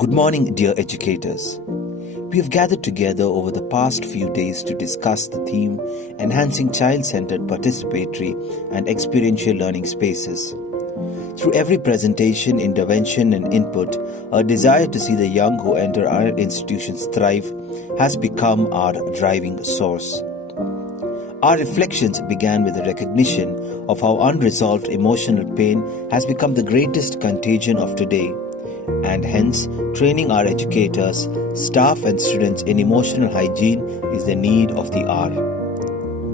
Good morning, dear educators. We have gathered together over the past few days to discuss the theme Enhancing Child-Centered Participatory and Experiential Learning Spaces. Through every presentation, intervention and input, our desire to see the young who enter our institutions thrive has become our driving source. Our reflections began with the recognition of how unresolved emotional pain has become the greatest contagion of today, and hence training our educators, staff and students in emotional hygiene is the need of the hour.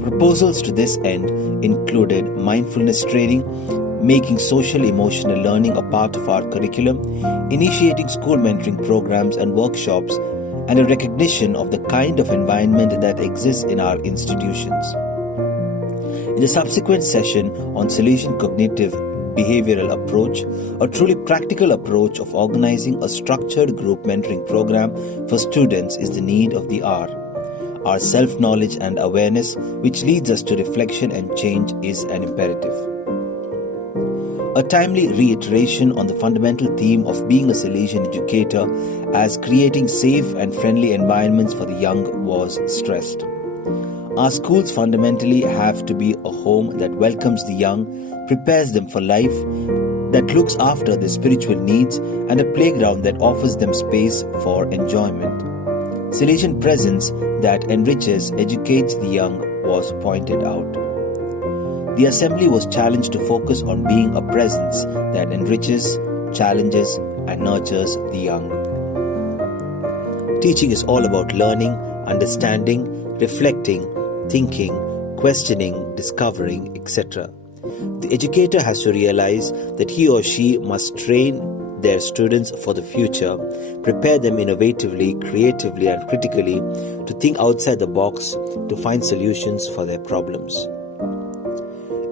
Proposals to this end included mindfulness training, making social emotional learning a part of our curriculum, initiating school mentoring programs and workshops, and a recognition of the kind of environment that exists in our institutions. In the subsequent session on Salesian Cognitive Behavioral Approach, a truly practical approach of organizing a structured group mentoring program for students is the need of the hour. Our self-knowledge and awareness, which leads us to reflection and change, is an imperative. A timely reiteration on the fundamental theme of being a Salesian educator as creating safe and friendly environments for the young was stressed. Our schools fundamentally have to be a home that welcomes the young, prepares them for life, that looks after their spiritual needs, and a playground that offers them space for enjoyment. Salesian presence that enriches, educates the young was pointed out. The assembly was challenged to focus on being a presence that enriches, challenges, and nurtures the young. Teaching is all about learning, understanding, reflecting, thinking, questioning, discovering, etc. The educator has to realize that he or she must train their students for the future, prepare them innovatively, creatively, and critically to think outside the box to find solutions for their problems.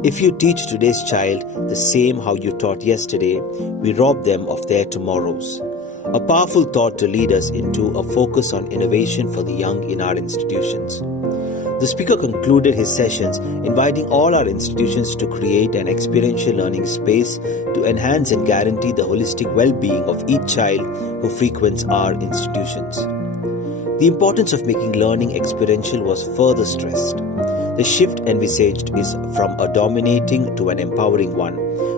If you teach today's child the same how you taught yesterday, we rob them of their tomorrows. A powerful thought to lead us into a focus on innovation for the young in our institutions. The speaker concluded his sessions inviting all our institutions to create an experiential learning space to enhance and guarantee the holistic well-being of each child who frequents our institutions. The importance of making learning experiential was further stressed. The shift envisaged is from a dominating to an empowering one,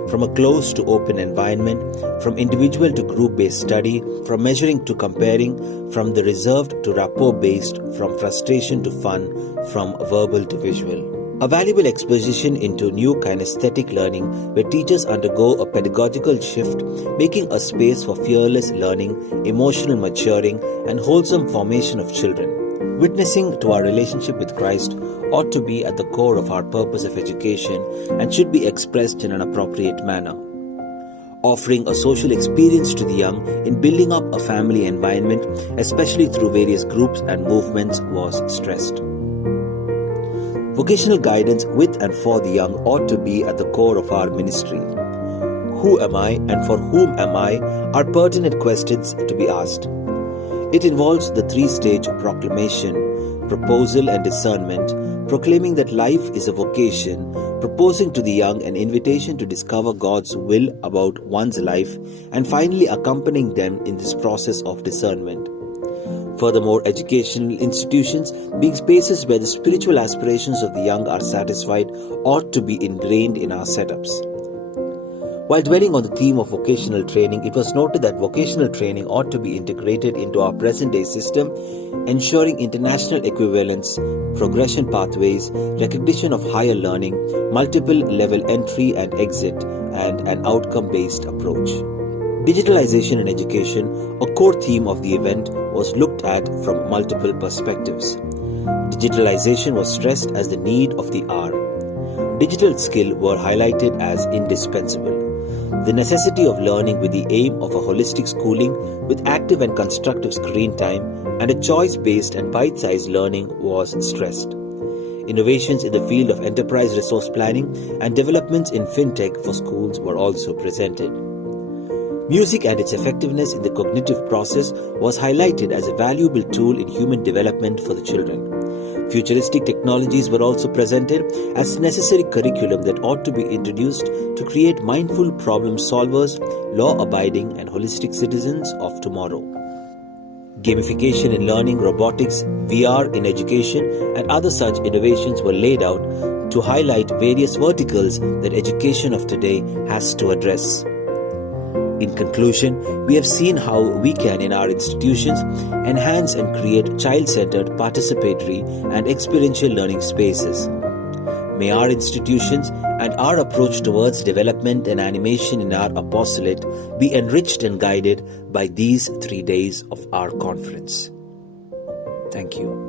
from a closed to open environment, from individual to group-based study, from measuring to comparing, from the reserved to rapport-based, from frustration to fun, from verbal to visual. A valuable exposition into new kinesthetic learning where teachers undergo a pedagogical shift, making a space for fearless learning, emotional maturing, and wholesome formation of children. Witnessing to our relationship with Christ ought to be at the core of our purpose of education and should be expressed in an appropriate manner. Offering a social experience to the young in building up a family environment, especially through various groups and movements, was stressed. Vocational guidance with and for the young ought to be at the core of our ministry. Who am I and for whom am I are pertinent questions to be asked. It involves the three-stage proclamation, proposal and discernment, proclaiming that life is a vocation, proposing to the young an invitation to discover God's will about one's life, and finally accompanying them in this process of discernment. Furthermore, educational institutions, being spaces where the spiritual aspirations of the young are satisfied, ought to be ingrained in our setups. While dwelling on the theme of vocational training, it was noted that vocational training ought to be integrated into our present-day system, ensuring international equivalence, progression pathways, recognition of higher learning, multiple level entry and exit, and an outcome-based approach. Digitalization in education, a core theme of the event, was looked at from multiple perspectives. Digitalization was stressed as the need of the hour. Digital skills were highlighted as indispensable. The necessity of learning with the aim of a holistic schooling with active and constructive screen time and a choice-based and bite-sized learning was stressed. Innovations in the field of enterprise resource planning and developments in fintech for schools were also presented. Music and its effectiveness in the cognitive process was highlighted as a valuable tool in human development for the children. Futuristic technologies were also presented as necessary curriculum that ought to be introduced to create mindful problem solvers, law-abiding and holistic citizens of tomorrow. Gamification in learning, robotics, VR in education, and other such innovations were laid out to highlight various verticals that education of today has to address. In conclusion, we have seen how we can, in our institutions, enhance and create child-centered, participatory, and experiential learning spaces. May our institutions and our approach towards development and animation in our apostolate be enriched and guided by these 3 days of our conference. Thank you.